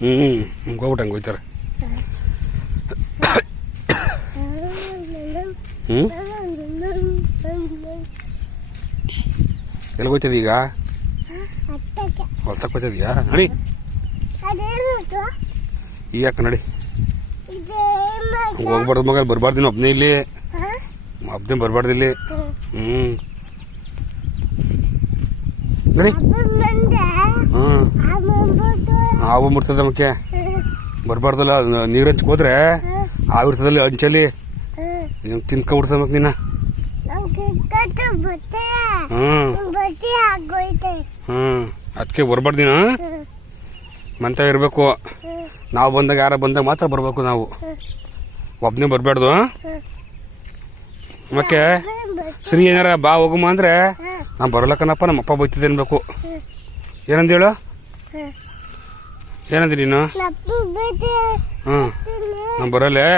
ಹಂಗೆ ಹೋಗ್ಬಿಟ್ಟು ಹೋಯ್ತಾರೆ. ಎಲ್ಲಿಗೆ ಹೋಯ್ತದ ಈಗ? ಹೊಲ್ತಕ್ಕೆ ಹೋಯ್ತದ್ಯಾ? ನಡಿ ಈಗ ಯಾಕೆ ನಡಿ, ಹೋಗ್ಬಾರ್ದು ಮಗ, ಬರಬಾರ್ದು ನೀನು ಒಬ್ಬನೇ ಇಲ್ಲಿ, ಒಬ್ಬನೇ ಬರಬಾರ್ದು ಇಲ್ಲಿ. ನಡಿ. ಹಾವು ಮುರ್ತದ ಮಕ್ಕೆ ಬರಬಾರ್ದಲ್ಲ, ನೀರು ಹಂಚ್ಕ ಹೋದ್ರೆ ಹಾವು ಇರ್ತದಲ್ಲಿ ಹಂಚಲಿ ತಿನ್ಕೊಬಿಡ್ತದ ಮಕ್ ನೀನ. ಅದಕ್ಕೆ ಬರಬಾರ್ದು ನೀನು, ಮಂತ ಇರಬೇಕು. ನಾವು ಬಂದಾಗ ಯಾರ ಬಂದಾಗ ಮಾತ್ರ ಬರ್ಬೇಕು, ನಾವು ಒಬ್ಬನೇ ಬರಬಾರ್ದು. ಮಕ್ಕೆ ಸರಿ ಏನಾರ ಬಾ ಹೋಗಮ್ಮ ಅಂದ್ರೆ ನಾ ಬರಲಕ್ಕನಪ್ಪ, ನಮ್ಮ ಅಪ್ಪ ಬೈತಿದ್ದೆ ಅನ್ಬೇಕು. ಏನಂದ ಹೇಳು, ಏನಂದಿ ನೀನು? ನಾ ಬರಲ್ಲೇ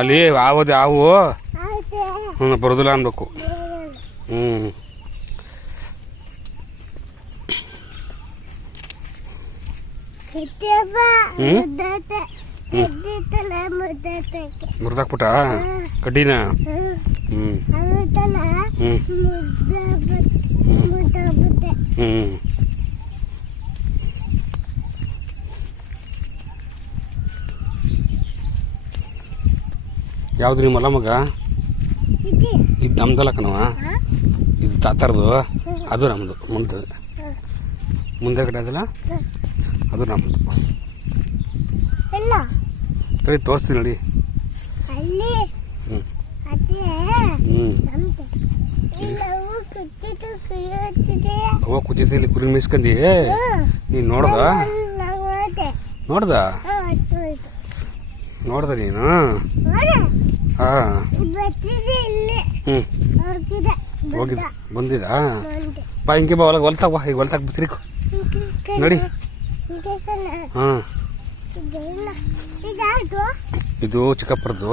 ಅಲ್ಲಿ ಆವದೆ ಹಾವು, ಬರೋದಿಲ್ಲ ಅನ್ಬೇಕು. ಮುರಿದಾಕ್ಬಿಟ್ಟ ಕಡ್ಡಿನ? ಯಾವ್ದು ನಿಮ್ಮ ಹೊಲ ಮಗ? ಇದು ನಮ್ದಲ್ಲ ಕಣವ, ಇದು ತಾತಾರದು, ಅದು ನಮ್ಮದು. ಮುಂದೆ ಕಡೆ ಅದಲ್ಲ, ಅದು ನಮ್ಮದು. ಸರಿ ತೋರಿಸ್ತೀನಿ ನೋಡಿ. ಅವ ಕುದಿತ ಇಲ್ಲಿ ಕುರಿ ಮೇಯಿಸ್ಕೊಂಡಿ ನೀನು ನೋಡ್ದ ನೀನು? ಹಾ ಹೋಗಿದ್ದ ಬಂದಿದ? ಬಾ ಹಿಂಗೆ ಬಾ, ಒಳಗೆ ಹೊಲ್ತಾಗ ಬಾ, ಈಗ ಹೊಲ್ತಾಗ ತಿರ್ಕು ನೋಡಿ. ಇದು ಚಿಕ್ಕಪ್ಪರದು,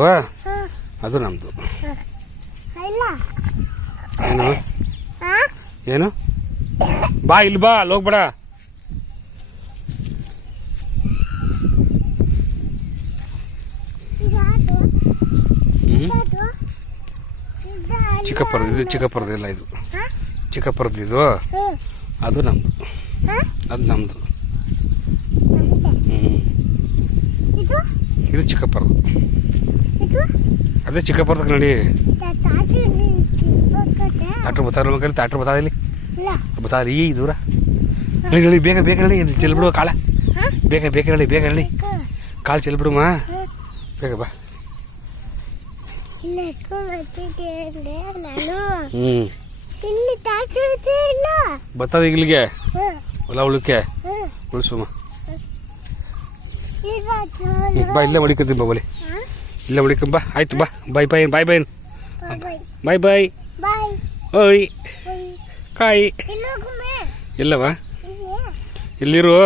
ಅದು ನಮ್ದು. ಏನು ಏನು? ಬಾ ಇಲ್ಲಿ ಬಾ, ಅಲ್ಲಿ ಹೋಗ್ಬೇಡ. ಚಿಕ್ಕಪ್ಪರದು, ಇದು ಚಿಕ್ಕಪ್ಪರದು ಇಲ್ಲ, ಇದು ಚಿಕ್ಕಪ್ಪರದ್ದು, ಇದು ಅದು ನಮ್ದು, ಅದು ನಮ್ದು. ಇದು ಚಿಕ್ಕಪ್ಪರದು, ಅದೇ ಚಿಕ್ಕಪ್ಪರದು ನೋಡಿ. ಟ್ಯಾಕ್ಟ್ರ್ ಬತ್ತಾರ ಮಕ್ಕಳು, ಟ್ಯಾಕ್ಟ್ರ್ ಬತ್ತಾರ ಇಲ್ಲಿ ಬತ್ತಾರ ಈ ದೂರ. ಹೇಳಿ ಬೇಗ ಬೇಗ ಹೇಳಿ, ಚೆಲ್ಬಿಡುವ ಕಾಳ, ಬೇಗ ಬೇಗ ಹೇಳಿ, ಬೇಗ ಹೇಳಿ, ಕಾಲು ಚೆಲ್ಬಿಡುಮ್ಮ, ಬೇಗ ಬಾ. ಬತ್ತದ ಇಲ್ಲಿಗೆ ಹೊಲ ಉಳಕ್ಕೆ ಉಳಿಸುಮ್ಮ. ಬಾ ಇಲ್ಲೇ ಮಡಿಕಂತೀನಿ ಬಾ, ಬಲಿ ಇಲ್ಲೇ ಮಡಿಕಂಬ. ಆಯ್ತು ಬಾ, ಬಾಯ್ ಬಾಯ್ ಬಾಯ್ ಬಾಯ್ ಬಾಯ್ ಬಾಯ್. ಓಯ್ ಕಾಯಿ ಇಲ್ಲವಾ? ಇಲ್ಲಿರು.